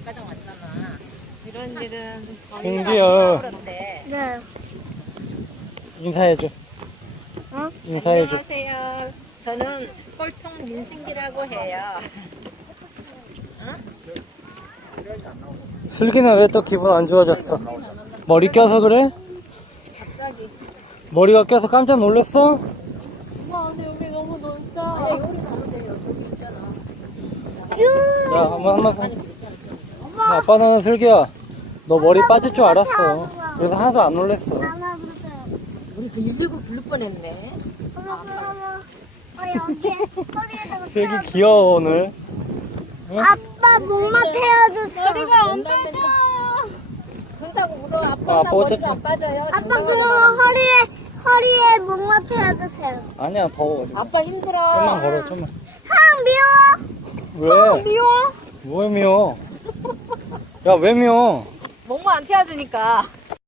아까장 왔잖아. 이런 일은 승기야. 그런데. 네. 인사해줘. 어? 인사해줘. 안녕하세요. 저는 꼴통 민승기라고 해요. 슬기는 왜 또 기분 안 좋아졌어? 머리 껴서 그래? 갑자기. 머리가 껴서 깜짝 놀랐어? 엄마 근데 여기 너무 넓다. 아니 여기 가면 돼요. 저기 있잖아. 야, 한번 아빠는 슬기야, 너 머리 빠질 줄 알았어. 그래서 하나도 안 놀랬어. 하나 부르세요. 우리 119 부를 뻔했네. 여기 허리에다가 슬기 귀여워 오늘. 응? 아빠 목마 태워주세요. 머리가 안 빠져. 그렇다고 울어. 아빠 아빠 머리가 어쨌든. 안 빠져요. 아빠 진정하지 그러면 마라. 허리에 목마 태워주세요. 아니야, 더워. 지금. 아빠 힘들어. 좀만 걸어, 좀만. 미워. 왜? 미워? 왜 미워? 야, 왜 미워? 목마 안 태워주니까.